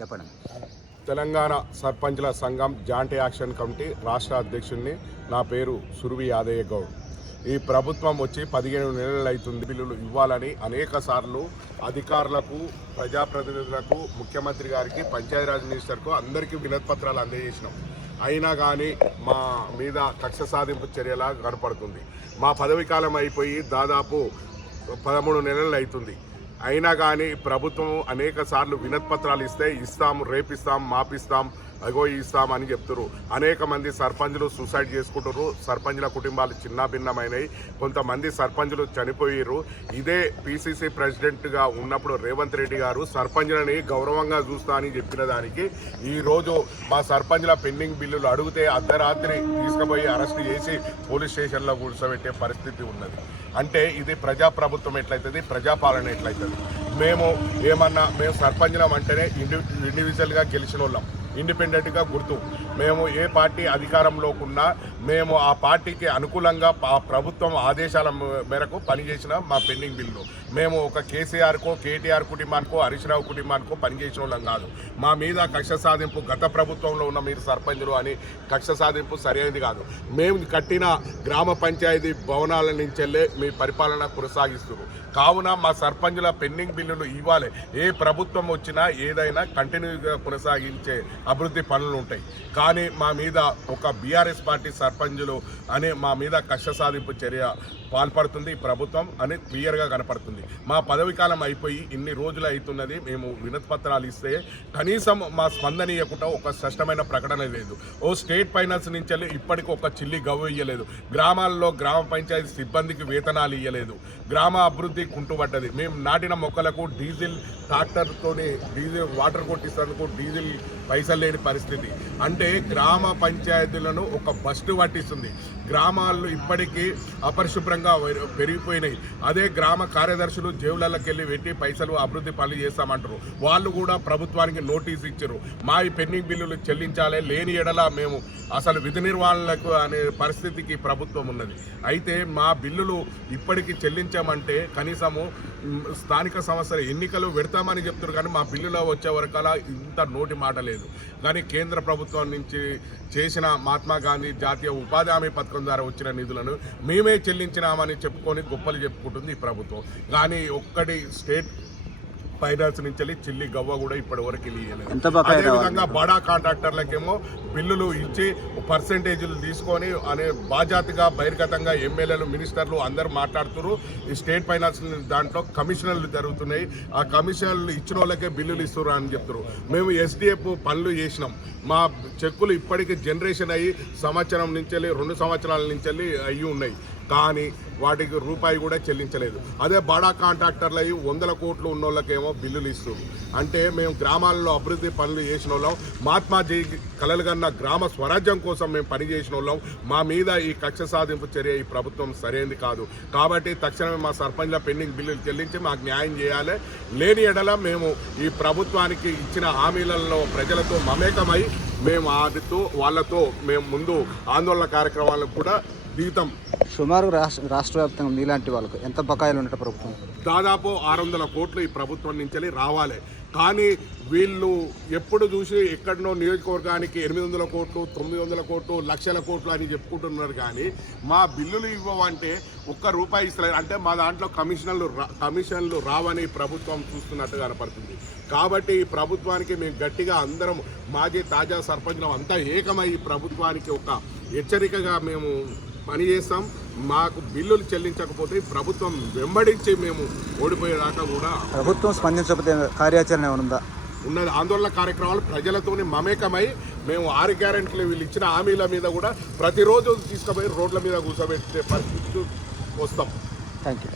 చెప్పండి. తెలంగాణ సర్పంచ్ల సంఘం జాయింట్ యాక్షన్ కమిటీ రాష్ట్ర అధ్యక్షుడిని. నా పేరు సురవి యాదయ్య గౌడ్. ఈ ప్రభుత్వం వచ్చి 15 నెలలు అవుతుంది. బిల్లులు ఇవ్వాలని అనేక సార్లు అధికారులకు, ప్రజాప్రతినిధులకు, ముఖ్యమంత్రి గారికి, పంచాయతీరాజ్ మినిస్టర్కు అందరికీ వినతిపత్రాలు అందజేసినాం. అయినా కానీ మా మీద కక్ష సాధింపు చర్యలా కనపడుతుంది. మా పదవి కాలం అయిపోయి దాదాపు 13 నెలలు అవుతుంది. అయినా కానీ ప్రభుత్వం అనేక సార్లు వినతిపత్రాలు ఇస్తాం, రేపిస్తాం, మాపిస్తాం, అగో ఇస్తాం అని చెప్తారు. అనేక మంది సర్పంచులు సూసైడ్ చేసుకుంటారు. సర్పంచుల కుటుంబాలు చిన్నాభిన్నమైనవి. కొంతమంది సర్పంచులు చనిపోయారు. ఇదే పిసిసి ప్రెసిడెంట్గా ఉన్నప్పుడు రేవంత్ రెడ్డి గారు సర్పంచులని గౌరవంగా చూస్తా అని చెప్పిన దానికి ఈరోజు మా సర్పంచుల పెండింగ్ బిల్లులు అడిగితే అర్ధరాత్రి తీసుకుపోయి అరెస్ట్ చేసి పోలీస్ స్టేషన్లో కూర్చోబెట్టే పరిస్థితి ఉన్నది. అంటే ఇది ప్రజాప్రభుత్వం ఎట్లయితుంది, ప్రజాపాలన ఎట్లయితుంది? మేము సర్పంచులం అంటేనే ఇండివిజువల్గా గెలిచిన వాళ్ళం, ఇండిపెండెంట్గా గుర్తు. మేము ఏ పార్టీ అధికారంలోకి ఉన్నా మేము ఆ పార్టీకి అనుకూలంగా ఆ ప్రభుత్వం ఆదేశాల మేరకు పనిచేసిన మా పెండింగ్ బిల్లు. మేము ఒక కేసీఆర్కో, కేటీఆర్ కుటుంబానికో, హరీష్ రావు కుటుంబానికో పనిచేసిన వాళ్ళం కాదు. మా మీద కక్ష సాధింపు, గత ప్రభుత్వంలో ఉన్న మీరు సర్పంచులు అని కక్ష సాధింపు సరైనది కాదు. మేము కట్టిన గ్రామ పంచాయతీ భవనాల నుంచెల్లే మీ పరిపాలన కొనసాగిస్తున్నారు. కావున మా సర్పంచుల పెండింగ్ బిల్లులు ఇవ్వాలి. ఏ ప్రభుత్వం వచ్చినా ఏదైనా కంటిన్యూగా కొనసాగించే అభివృద్ధి పనులు ఉంటాయి. కానీ మా మీద ఒక బీఆర్ఎస్ పార్టీ సర్పంచులు అనే మా మీద కక్ష సాధింపు చర్య పాల్పడుతుంది ప్రభుత్వం అని క్లియర్గా కనపడుతుంది. మా పదవి కాలం అయిపోయి ఇన్ని రోజులు అవుతున్నది. మేము వినతిపత్రాలు ఇస్తే కనీసం మా స్పందన ఇవ్వకుండా ఒక స్పష్టమైన ప్రకటన లేదు. స్టేట్ ఫైనాన్స్ నుంచి ఇప్పటికీ ఒక చిల్లి గవ్వ ఇవ్వలేదు. గ్రామాల్లో గ్రామ పంచాయతీ సిబ్బందికి వేతనాలు ఇవ్వలేదు. గ్రామ అభివృద్ధి కుంటుపడ్డది. మేము నాటిన మొక్కలకు డీజిల్ ట్రాక్టర్తోని వాటర్ కొట్టిస్తేందుకు డీజిల్ పైసలు లేని పరిస్థితి. అంటే గ్రామ పంచాయతీలను ఒక బస్టు పట్టిస్తుంది. గ్రామాల్లో ఇప్పటికీ అపరిశుభ్రంగా పెరిగిపోయినాయి. అదే గ్రామ కార్యదర్శులు జేబులకి వెళ్ళి పెట్టి పైసలు అభివృద్ధి పనులు చేస్తామంటారు. వాళ్ళు కూడా ప్రభుత్వానికి నోటీస్ ఇచ్చారు. మా ఈ పెండింగ్ బిల్లులు చెల్లించాలి, లేని ఎడల మేము అసలు విధి నిర్వహణలకు అనే పరిస్థితికి ప్రభుత్వం ఉన్నది. అయితే మా బిల్లులు ఇప్పటికీ చెల్లించామంటే కనీసము స్థానిక సంస్థల ఎన్నికలు పెడతామని చెప్తారు. కానీ మా బిల్లులో వచ్చే వరకలా ఇంత నోటి మాట లేదు. కానీ కేంద్ర ప్రభుత్వం నుంచి చేసిన మహాత్మా గాంధీ జాతీయ ఉపాధి హామీ పథకం ద్వారా వచ్చిన నిధులను మేమే చెల్లించినామని చెప్పుకొని గొప్పలు చెప్పుకుంటుంది ఈ ప్రభుత్వం. కానీ ఒక్కటి స్టేట్ ఫైనాన్స్ నుంచి చిల్లి గవ్వ కూడా ఇప్పటి వరకు ఇవ్వలేదు. అదేవిధంగా బడా కాంట్రాక్టర్లకేమో బిల్లులు ఇచ్చి పర్సెంటేజీలు తీసుకొని అనే బాధ్యతగా బహిర్గతంగా ఎమ్మెల్యేలు, మినిస్టర్లు అందరూ మాట్లాడుతున్నారు. ఈ స్టేట్ ఫైనాన్స్ దాంట్లో కమిషనర్లు జరుగుతున్నాయి. ఆ కమిషనర్లు ఇచ్చిన వాళ్ళకే బిల్లులు ఇస్తున్నారు అని చెప్తారు. మేము ఎస్డిఎఫ్ పనులు చేసినాం. మా చెక్కులు ఇప్పటికీ జనరేషన్ అయ్యి సంవత్సరం నుంచి 2 సంవత్సరాల నుంచి అయ్యి ఉన్నాయి. కానీ వాటికి రూపాయి కూడా చెల్లించలేదు. అదే బడా కాంట్రాక్టర్లు అయ్యి 100 కోట్లు ఉన్న వాళ్ళకేమో బిల్లులు ఇస్తారు. అంటే మేము గ్రామాల్లో అభివృద్ధి పనులు చేసిన వాళ్ళం, మహాత్మాజీ కలలుగన్న గ్రామ స్వరాజ్యం కోసం మేము పనిచేసిన వాళ్ళం. మా మీద ఈ కక్ష సాధింపు చర్య ఈ ప్రభుత్వం సరైనది కాదు. కాబట్టి తక్షణమే మా సర్పంచ్ల పెండింగ్ బిల్లులు చెల్లించి మాకు న్యాయం చేయాలి. లేని ఎడల మేము ఈ ప్రభుత్వానికి ఇచ్చిన హామీలలో ప్రజలతో మమేకమై మేము వాళ్ళతో మేము ముందు ఆందోళన కార్యక్రమాలకు కూడా దిగుతాం. సుమారు రాష్ట్ర వ్యాప్తంగా మీలాంటి వాళ్ళకు ఎంత బకాయిలు ఉన్నట్టు ప్రభుత్వం? దాదాపు 600 కోట్లు ఈ ప్రభుత్వం నుంచి రావాలి. కానీ వీళ్ళు ఎప్పుడు చూసి ఎక్కడనో నియోజకవర్గానికి 800 కోట్లు, 900 కోట్లు, లక్షల కోట్లు అని చెప్పుకుంటున్నారు. కానీ మా బిల్లులు ఇవ్వమంటే ₹1 ఇస్తలేదు. అంటే మా దాంట్లో కమిషన్లు రావని ప్రభుత్వం చూస్తున్నట్టు కనపడుతుంది. కాబట్టి ఈ ప్రభుత్వానికి మేము గట్టిగా అందరం మాజీ తాజా సర్పంచులు అంతా ఏకమై ఈ ప్రభుత్వానికి ఒక హెచ్చరికగా మేము పనిచేస్తాం. మాకు బిల్లులు చెల్లించకపోతే ప్రభుత్వం వెంబడించి మేము ఓడిపోయేదాకా కూడా ప్రభుత్వం స్పందించకపోతే కార్యాచరణ ఉందా? ఉన్నది. ఆందోళన కార్యక్రమాలు ప్రజలతోని మమేకమై మేము 6 గ్యారెంటీలు వీళ్ళు ఇచ్చిన హామీల మీద కూడా ప్రతిరోజు తీసుకుపోయి రోడ్ల మీద కూర్చోబెట్టే పరిస్థితికి వస్తాం. Thank you.